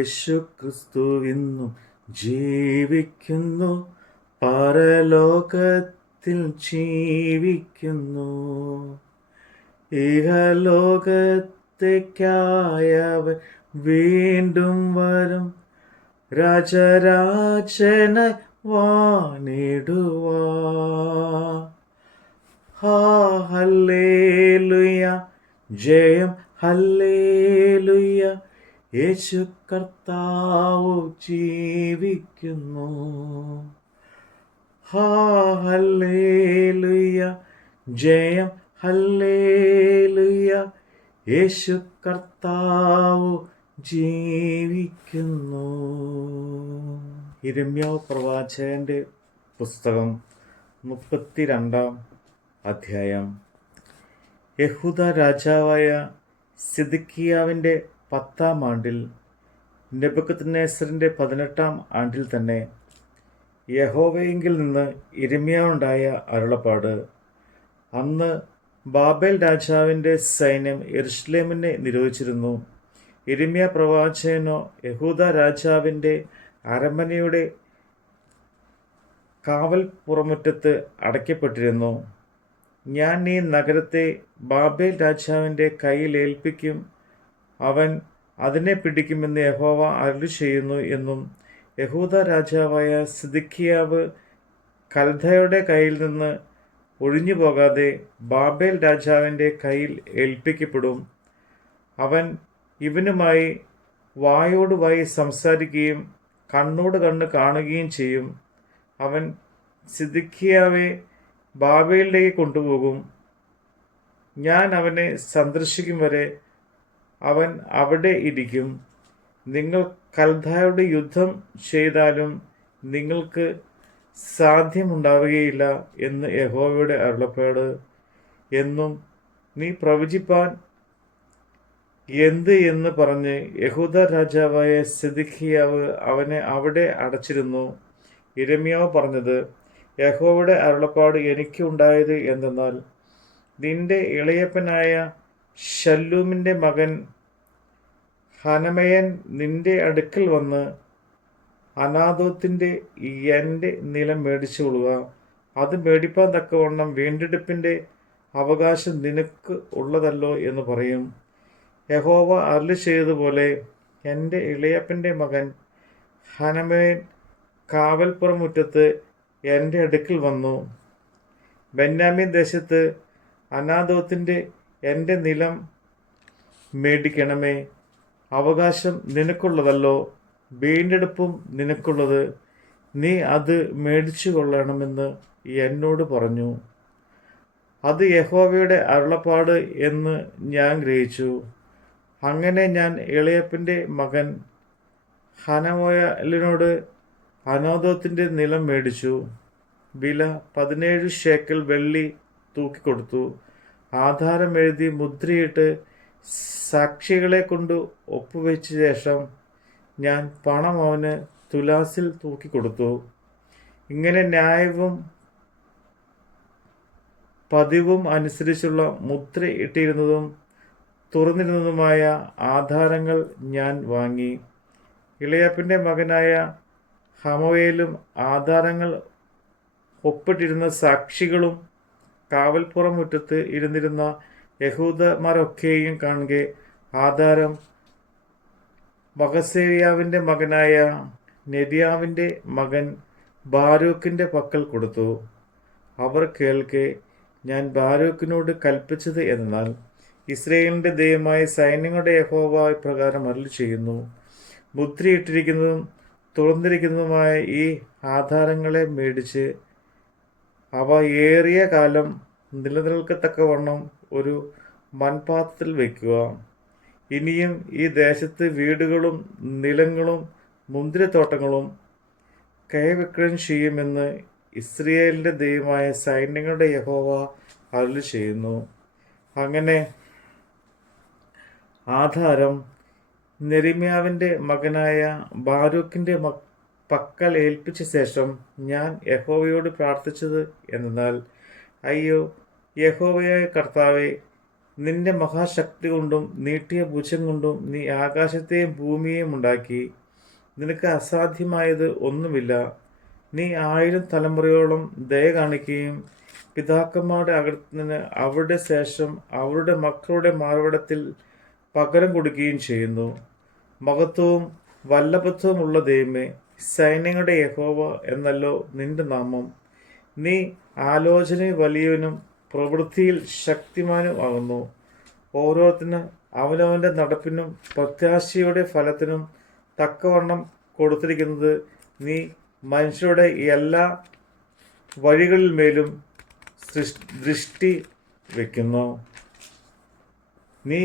യേശു ക്രിസ്തു ഇന്നും ജീവിക്കുന്നു, പരലോകത്തിൽ ജീവിക്കുന്നു. ഇഹലോകത്തേക്കായവൻ വീണ്ടും വരും, രാജരാജനായി വാണിടുവാ. ഹല്ലേലൂയ, ജയം ഹല്ലേലൂയ, യേശു കർത്താവ് ജീവിക്കുന്നു. ഹല്ലേലൂയ, ജയം ഹല്ലേലൂയ, യേശു കർത്താവ് ജീവിക്കുന്നു. യിരെമ്യാവ് പ്രവാചകന്റെ പുസ്തകം 32-ാം അധ്യായം. യഹൂദ രാജാവായ സിദ്ക്കിയാവിൻ്റെ 10-ാം ആണ്ടിൽ, നെബൂഖദ്നേസറിൻ്റെ 18-ാം ആണ്ടിൽ തന്നെ യഹോവയിങ്കിൽ നിന്ന് യിരെമ്യാവുണ്ടായ അരുളപ്പാട്. അന്ന് ബാബേൽ രാജാവിൻ്റെ സൈന്യം യെരൂശലേമിനെ നിരോധിച്ചിരുന്നു. യിരെമ്യാ പ്രവാചകനോ യഹൂദ രാജാവിൻ്റെ അരമനയുടെ കാവൽ പുറമുറ്റത്ത് അടയ്ക്കപ്പെട്ടിരുന്നു. ഞാൻ ഈ നഗരത്തെ ബാബേൽ രാജാവിൻ്റെ കയ്യിൽ ഏൽപ്പിക്കും, അവൻ അതിനെ പിടിക്കുമെന്ന് യഹോവ അരുളിച്ചെയ്യുന്നു എന്നും യഹൂദ രാജാവായ സിദ്ക്കിയാവ് കൽദയുടെ കയ്യിൽ നിന്ന് ഒഴിഞ്ഞു പോകാതെ ബാബേൽ രാജാവിൻ്റെ കയ്യിൽ ഏൽപ്പിക്കപ്പെടും. അവൻ ഇവനുമായി വായോട് വായി സംസാരിക്കുകയും കണ്ണോട് കണ്ണ് കാണുകയും ചെയ്യും. അവൻ സിദ്ക്കിയാവെ ബാബേലിലേക്ക് കൊണ്ടുപോകും. ഞാൻ അവനെ സന്ദർശിക്കും വരെ അവൻ അവിടെ ഇരിക്കും. നിങ്ങൾ കൽദായോട് യുദ്ധം ചെയ്താലും നിങ്ങൾക്ക് സാധ്യമുണ്ടാവുകയില്ല എന്ന് യഹോവയുടെ അരുളപ്പാട് എന്നും നീ പ്രവചിപ്പാൻ എന്ത് എന്ന് പറഞ്ഞ് യഹൂദ രാജാവായ സിദ്ക്കിയാവ് അവനെ അവിടെ അടച്ചിരുന്നു. യിരെമ്യാവ് പറഞ്ഞത്, യഹോവയുടെ അരുളപ്പാട് എനിക്ക് ഉണ്ടായത് എന്തെന്നാൽ, നിന്റെ ഇളയപ്പനായ ശല്ലൂമിൻ്റെ മകൻ ഹനമയൻ നിന്റെ അടുക്കൽ വന്ന് അനാഥോത്തിൻ്റെ എൻ്റെ നിലം മേടിച്ചു കൊള്ളുക, അത് മേടിപ്പാൻ തക്കവണ്ണം വീണ്ടെടുപ്പിൻ്റെ അവകാശം നിനക്ക് ഉള്ളതല്ലോ എന്ന് പറയും. യഹോവ അരുളിച്ചെയ്തതുപോലെ എൻ്റെ ഇളയപ്പൻ്റെ മകൻ ഹനമയൻ കാവൽപ്പുറമുറ്റത്ത് എൻ്റെ അടുക്കൽ വന്നു. ബെന്യാമീൻ ദേശത്ത് അനാഥോത്തിൻ്റെ എൻ്റെ നിലം മേടിക്കണമേ, അവകാശം നിനക്കുള്ളതല്ലോ, വീണ്ടെടുപ്പും നിനക്കുള്ളത്, നീ അത് മേടിച്ചു കൊള്ളണമെന്ന് എന്നോട് പറഞ്ഞു. അത് യഹോവയുടെ അരുളപ്പാട് എന്ന് ഞാൻ ഗ്രഹിച്ചു. അങ്ങനെ ഞാൻ ഇളയപ്പൻ്റെ മകൻ ഹനമോയലിനോട് അനാഥോത്തിൻ്റെ നിലം മേടിച്ചു. വില 17 ശേക്കൽ വെള്ളി തൂക്കിക്കൊടുത്തു. ആധാരം എഴുതി മുദ്രയിട്ട് സാക്ഷികളെ കൊണ്ട് ഒപ്പുവെച്ച ശേഷം ഞാൻ പണം അവന് തുലാസിൽ തൂക്കിക്കൊടുത്തു. ഇങ്ങനെ ന്യായവും പതിവും അനുസരിച്ചുള്ള മുദ്ര ഇട്ടിരുന്നതും തുറന്നിരുന്നതുമായ ആധാരങ്ങൾ ഞാൻ വാങ്ങി. ഇളയപ്പൻ്റെ മകനായ ഹമോയേലും ആധാരങ്ങൾ ഒപ്പിട്ടിരുന്ന സാക്ഷികളും കാവൽപ്പുറം മുറ്റത്ത് ഇരുന്നിരുന്ന യഹൂദന്മാരൊക്കെയും കാണുകെ ആധാരം മഹസേയാവിൻ്റെ മകനായ നെര്യാവിൻ്റെ മകൻ ബാരൂക്കിൻ്റെ പക്കൽ കൊടുത്തു. അവർ കേൾക്കെ ഞാൻ ബാരൂക്കിനോട് കൽപ്പിച്ചത് എന്നാൽ, ഇസ്രായേലിൻ്റെ ദൈവമായ സൈന്യങ്ങളുടെ യഹോവ പ്രകാരം അരുളി ചെയ്യുന്നു, മുദ്രയിട്ടിരിക്കുന്നതും തുറന്നിരിക്കുന്നതുമായ ഈ ആധാരങ്ങളെ മേടിച്ച് അവ ഏറിയ കാലം നിലനിൽക്കത്തക്കവണ്ണം ഒരു മൺപാത്രത്തിൽ വയ്ക്കുക. ഇനിയും ഈ ദേശത്ത് വീടുകളും നിലങ്ങളും മുന്തിരിത്തോട്ടങ്ങളും കൈവെക്കുകയും ചെയ്യുമെന്ന് ഇസ്രായേലിൻ്റെ ദൈവമായ സൈന്യങ്ങളുടെ യഹോവ അരുളി ചെയ്യുന്നു. അങ്ങനെ ആധാരം നെരിമ്യാവിൻ്റെ മകനായ ബാരൂക്കിൻ്റെ പക്കൽ ഏൽപ്പിച്ച ശേഷം ഞാൻ യഹോവയോട് പ്രാർത്ഥിച്ചത് എന്നാൽ, അയ്യോ യഹോവയായ കർത്താവേ, നിന്റെ മഹാശക്തി കൊണ്ടും നീട്ടിയ ഭുജം കൊണ്ടും നീ ആകാശത്തെയും ഭൂമിയെയും ഉണ്ടാക്കി. നിനക്ക് അസാധ്യമായത് ഒന്നുമില്ല. നീ 1000 തലമുറയോളം ദയ കാണിക്കുകയും പിതാക്കന്മാരുടെ അകൃത്യത്തിന് അവരുടെ ശേഷം അവരുടെ മക്കളുടെ മാർവിടത്തിൽ പകരം കൊടുക്കുകയും ചെയ്യുന്നു. മഹത്വവും വല്ലഭത്വവും ഉള്ള ദൈവമേ, സൈന്യങ്ങളുടെ യഹോവ എന്നല്ലോ നിന്റെ നാമം. നീ ആലോചനയിൽ വലിയവനും പ്രവൃത്തിയിൽ ശക്തിമാനും ആകുന്നു. ഓരോരുത്തരും അവനവന്റെ നടപ്പിനും പ്രത്യാശയുടെ ഫലത്തിനും തക്കവണ്ണം കൊടുത്തിരിക്കുന്നത് നീ മനുഷ്യരുടെ എല്ലാ വഴികളിൽ മേലും ദൃഷ്ടി വയ്ക്കുന്നു. നീ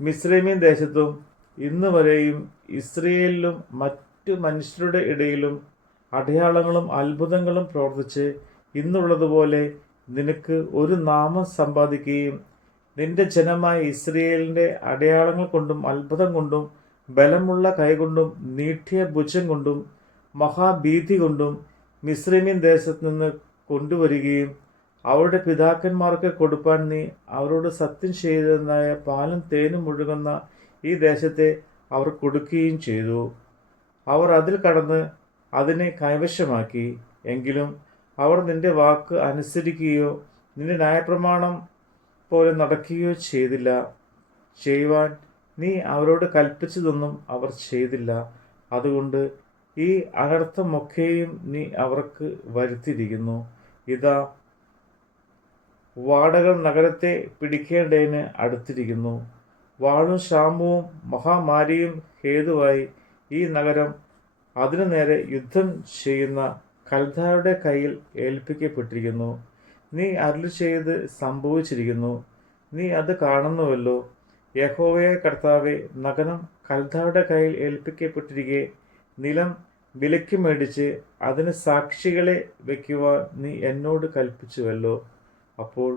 മിസ്രൈമീൻ ദേശത്തും ഇന്ന് വരെയും ഇസ്രയേലിലും മറ്റു മനുഷ്യരുടെ ഇടയിലും അടയാളങ്ങളും അത്ഭുതങ്ങളും പ്രവർത്തിച്ച് ഇന്നുള്ളതുപോലെ നിനക്ക് ഒരു നാമം സമ്പാദിക്കുകയും നിന്റെ ജനമായ ഇസ്രയേലിന്റെ അടയാളങ്ങൾ കൊണ്ടും അത്ഭുതം കൊണ്ടും ബലമുള്ള കൈകൊണ്ടും നീട്ടിയ ഭുജം കൊണ്ടും മഹാഭീതി കൊണ്ടും മിസ്രൈമീൻ ദേശത്ത് നിന്ന് കൊണ്ടുവരികയും അവരുടെ പിതാക്കന്മാർക്ക് കൊടുപ്പാൻ നീ അവരോട് സത്യം ചെയ്തതായ പാലും തേനും ഒഴുകുന്ന ഈ ദേശത്തെ അവർ കൊടുക്കുകയും ചെയ്തു. അവർ അതിൽ കടന്ന് അതിനെ കൈവശമാക്കി. എങ്കിലും അവർ നിന്റെ വാക്ക് അനുസരിക്കുകയോ നിന്റെ ന്യായപ്രമാണം പോലെ നടക്കുകയോ ചെയ്തില്ല. ചെയ്യുവാൻ നീ അവരോട് കൽപ്പിച്ചതൊന്നും അവർ ചെയ്തില്ല. അതുകൊണ്ട് ഈ അനർത്ഥമൊക്കെയും നീ അവർക്ക് വരുത്തിയിരിക്കുന്നു. ഇതാ, വാടകൾ നഗരത്തെ പിടിക്കേണ്ടതിന് അടുത്തിരിക്കുന്നു. വാളും ക്ഷാമവും മഹാമാരിയും ഹേതുവായി ഈ നഗരം അതിനു നേരെ യുദ്ധം ചെയ്യുന്ന കൽദായരുടെ കയ്യിൽ ഏൽപ്പിക്കപ്പെട്ടിരിക്കുന്നു. നീ അരുളി ചെയ്ത് സംഭവിച്ചിരിക്കുന്നു. നീ അത് കാണുന്നുവല്ലോ. യഹോവയായ കർത്താവേ, നഗരം കൽദായരുടെ കയ്യിൽ ഏൽപ്പിക്കപ്പെട്ടിരിക്കെ നിലം വിലയ്ക്ക് മേടിച്ച് അതിന് സാക്ഷികളെ വയ്ക്കുവാൻ നീ എന്നോട് കൽപ്പിച്ചുവല്ലോ. അപ്പോൾ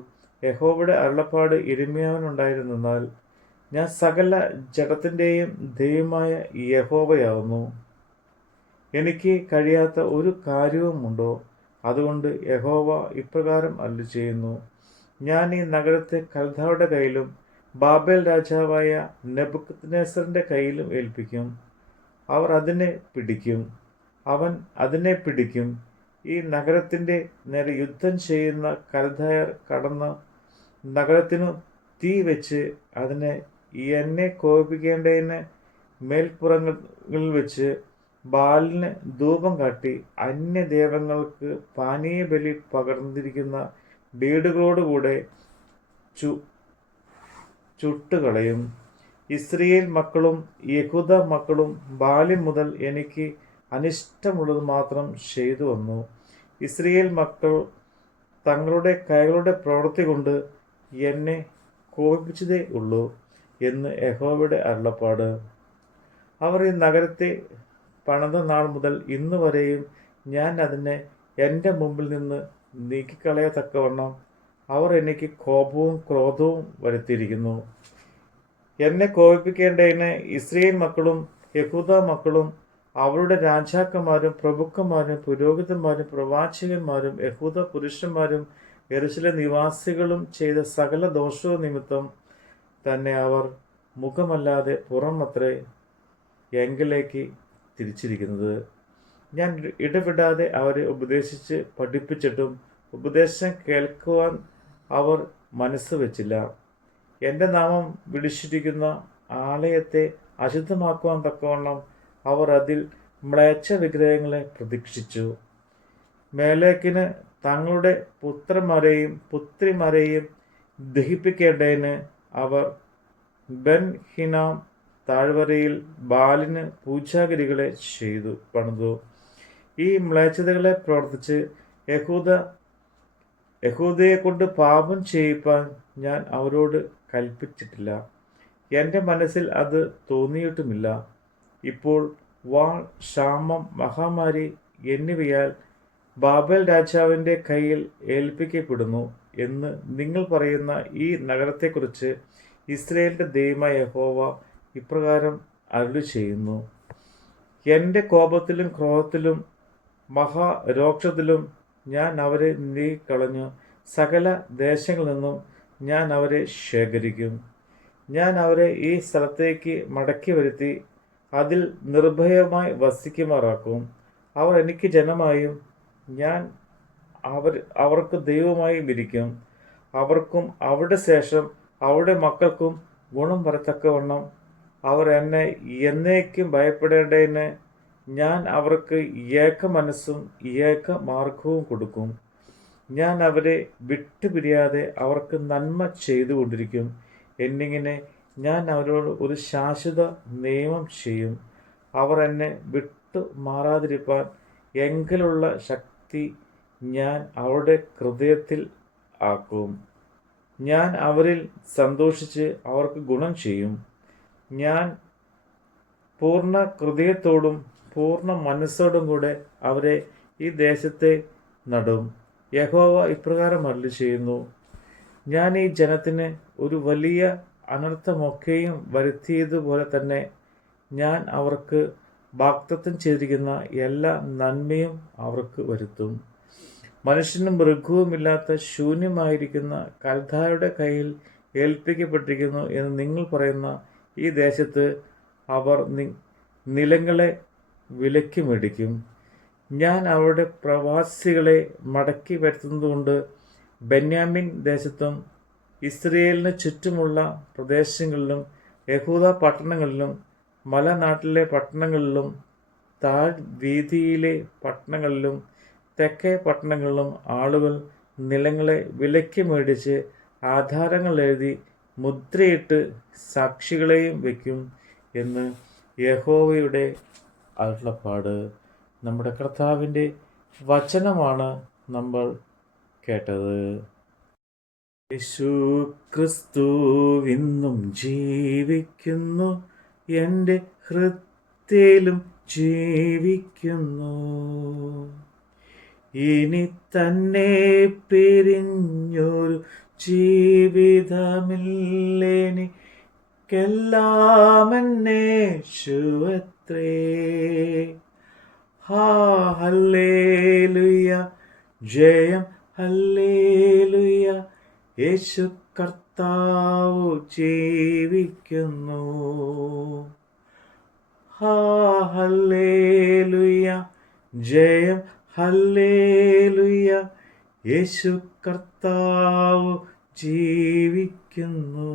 യഹോവയുടെ അരുളപ്പാട് യിരെമ്യാവിനുണ്ടായിരുന്നെന്നാൽ, ഞാൻ സകല ജഡത്തിൻ്റെയും ദൈവമായ യഹോവയാവുന്നു. എനിക്ക് കഴിയാത്ത ഒരു കാര്യവുമുണ്ടോ? അതുകൊണ്ട് യഹോവ ഇപ്രകാരം അരുളിച്ചെയ്യുന്നു, ഞാൻ ഈ നഗരത്തെ കൽദായരുടെ കയ്യിലും ബാബേൽ രാജാവായ നെബൂഖദ്നേസറിന്റെ കയ്യിലും ഏൽപ്പിക്കും. അവർ അതിനെ പിടിക്കും. അവൻ അതിനെ പിടിക്കും. ഈ നഗരത്തിന്റെ നേരെ യുദ്ധം ചെയ്യുന്ന കൽദായർ കടന്ന് നഗരത്തിനു തീ വെച്ച് അതിനെ എന്നെ കോപിക്കേണ്ടതിന് മേൽപ്പുറങ്ങളിൽ വെച്ച് ബാലിന് ധൂപം കാട്ടി അന്യദേവങ്ങൾക്ക് പാനീയബലി പകർന്നിരിക്കുന്ന വീടുകളോടുകൂടെ ചുട്ടുകളയും. ഇസ്രയേൽ മക്കളും യഹൂദ മക്കളും ബാല്യം മുതൽ എനിക്ക് അനിഷ്ടമുള്ളത് മാത്രം ചെയ്തു വന്നു. ഇസ്രയേൽ മക്കൾ തങ്ങളുടെ കൈകളുടെ പ്രവൃത്തി കൊണ്ട് എന്നെ കോപിപ്പിച്ചതേ ഉള്ളൂ എന്ന് യഹോവയുടെ അരുളപ്പാട്. അവർ ഈ നഗരത്തെ പണിത നാൾ മുതൽ ഇന്ന് വരെയും ഞാൻ അതിനെ എൻ്റെ മുമ്പിൽ നിന്ന് നീക്കിക്കളയത്തക്കവണ്ണം അവർ എനിക്ക് കോപവും ക്രോധവും വരുത്തിയിരിക്കുന്നു. എന്നെ കോപിപ്പിക്കേണ്ടതിന് ഇസ്രയേൽ മക്കളും യഹൂദ മക്കളും അവരുടെ രാജാക്കന്മാരും പ്രഭുക്കന്മാരും പുരോഹിതന്മാരും പ്രവാചകന്മാരും യഹൂദ പുരുഷന്മാരും യെരൂശലേം നിവാസികളും ചെയ്ത സകല ദോഷവും നിമിത്തം തന്നെ അവർ മുഖമല്ലാതെ പുറമത്രേ എങ്കിലേക്ക് തിരിച്ചിരിക്കുന്നത്. ഞാൻ ഇടവിടാതെ അവരെ ഉപദേശിച്ച് പഠിപ്പിച്ചിട്ടും ഉപദേശം കേൾക്കുവാൻ അവർ മനസ്സ് വെച്ചില്ല. എൻ്റെ നാമം വിളിച്ചിരിക്കുന്ന ആലയത്തെ അശുദ്ധമാക്കുവാൻ തക്കവണ്ണം അവർ അതിൽ മ്ലേച്ഛ വിഗ്രഹങ്ങളെ പ്രതീക്ഷിച്ചു. മേലേക്കിന് തങ്ങളുടെ പുത്രന്മാരെയും പുത്രിമാരെയും ദഹിപ്പിക്കേണ്ടതിന് അവർ ബെൻ ഹിനാം താഴ്വരയിൽ ബാലിന് പൂജാഗിരികളെ പണിതു. ഈ മ്ലേച്ഛതകളെ പ്രവർത്തിച്ച് യഹൂദയെ കൊണ്ട് പാപം ചെയ്യിപ്പാൻ ഞാൻ അവരോട് കൽപ്പിച്ചിട്ടില്ല. എൻ്റെ മനസ്സിൽ അത് തോന്നിയിട്ടുമില്ല. ഇപ്പോൾ വാൾ, ക്ഷാമം, മഹാമാരി എന്നിവയാൽ ബാബേൽ രാജാവിൻ്റെ കയ്യിൽ ഏൽപ്പിക്കപ്പെടുന്നു എന്ന് നിങ്ങൾ പറയുന്ന ഈ നഗരത്തെക്കുറിച്ച് ഇസ്രയേലിൻ്റെ ദൈവമായ യഹോവ ഇപ്രകാരം അരുളി ചെയ്യുന്നു, എൻ്റെ കോപത്തിലും ക്രോധത്തിലും മഹാരോക്ഷത്തിലും ഞാൻ അവരെ നീക്കിക്കളഞ്ഞു സകല ദേശങ്ങളിൽ നിന്നും ഞാൻ അവരെ ശേഖരിക്കും. ഞാൻ അവരെ ഈ സ്ഥലത്തേക്ക് മടക്കി വരുത്തി അതിൽ നിർഭയമായി വസിക്കുമാറാക്കും. അവർ എനിക്ക് ജനമായും ഞാൻ അവർക്ക് ദൈവമായും ഇരിക്കും. അവർക്കും അവരുടെ ശേഷം അവരുടെ മക്കൾക്കും ഗുണം വരത്തക്കവണ്ണം അവർ എന്നെ എന്നേക്കും ഭയപ്പെടേണ്ടതിന് ഞാൻ അവർക്ക് ഏക മനസ്സും ഏക മാർഗവും കൊടുക്കും. ഞാൻ അവരെ വിട്ടുപിരിയാതെ അവർക്ക് നന്മ ചെയ്തുകൊണ്ടിരിക്കും എന്നിങ്ങനെ ഞാൻ അവരോട് ഒരു ശാശ്വത നിയമം ചെയ്യും. അവർ എന്നെ വിട്ടു മാറാതിരിപ്പാൻ എങ്കിലുള്ള ശക്തി ഞാൻ അവരുടെ ഹൃദയത്തിൽ ആക്കും. ഞാൻ അവരിൽ സന്തോഷിച്ച് അവർക്ക് ഗുണം ചെയ്യും. ഞാൻ പൂർണ്ണ ഹൃദയത്തോടും പൂർണ്ണ മനസ്സോടും കൂടെ അവരെ ഈ ദേശത്തെ നടും. യഹോവ ഇപ്രകാരം അരുളിച്ചെയ്യുന്നു: ഞാൻ ഈ ജനത്തിന് ഒരു വലിയ അനർത്ഥമൊക്കെയും വരുത്തിയതുപോലെ തന്നെ ഞാൻ അവർക്ക് വാഗ്ദത്തം ചെയ്തിരിക്കുന്ന എല്ലാ നന്മയും അവർക്ക് വരുത്തും. മനുഷ്യനും മൃഗവുമില്ലാത്ത ശൂന്യമായിരിക്കുന്ന കൽദായരുടെ കയ്യിൽ ഏൽപ്പിക്കപ്പെട്ടിരിക്കുന്നു എന്ന് നിങ്ങൾ പറയുന്ന ഈ ദേശത്ത് അവർ നിലങ്ങളെ വിലയ്ക്ക് മേടിക്കും. ഞാൻ അവരുടെ പ്രവാസികളെ മടക്കി വരുത്തുന്നതുകൊണ്ട് ബെന്യാമിൻ ദേശത്തും ഇസ്രയേലിന് ചുറ്റുമുള്ള പ്രദേശങ്ങളിലും യഹൂദ പട്ടണങ്ങളിലും മലനാട്ടിലെ പട്ടണങ്ങളിലും താഴ്വീതിയിലെ പട്ടണങ്ങളിലും തെക്കേ പട്ടണങ്ങളിലും ആളുകൾ നിലങ്ങളെ വിലയ്ക്ക് മേടിച്ച് ആധാരങ്ങൾ എഴുതി മുദ്രയിട്ട് സാക്ഷികളെയും വയ്ക്കും എന്ന് യഹോവയുടെ അരുളപ്പാട്. നമ്മുടെ കർത്താവിൻ്റെ വചനമാണ് നമ്മൾ കേട്ടത്. യേശു ക്രിസ്തു ഇന്നും ജീവിക്കുന്നു, എൻ്റെ ഹൃദയത്തിലും ജീവിക്കുന്നു. ഇനി തന്നെ പിരിഞ്ഞൊരു ജീവിതമില്ലെനിക്കെല്ലാം എന്നേശുവത്രേ. ഹല്ലേലൂയ, ജയം ഹല്ലേലൂയ, യേശു കർത്താവ് ജീവിക്കുന്നു. ഹല്ലേലൂയ, ജയം ഹല്ലേലൂയ, യേശു കർത്താവ് ജീവിക്കുന്നു.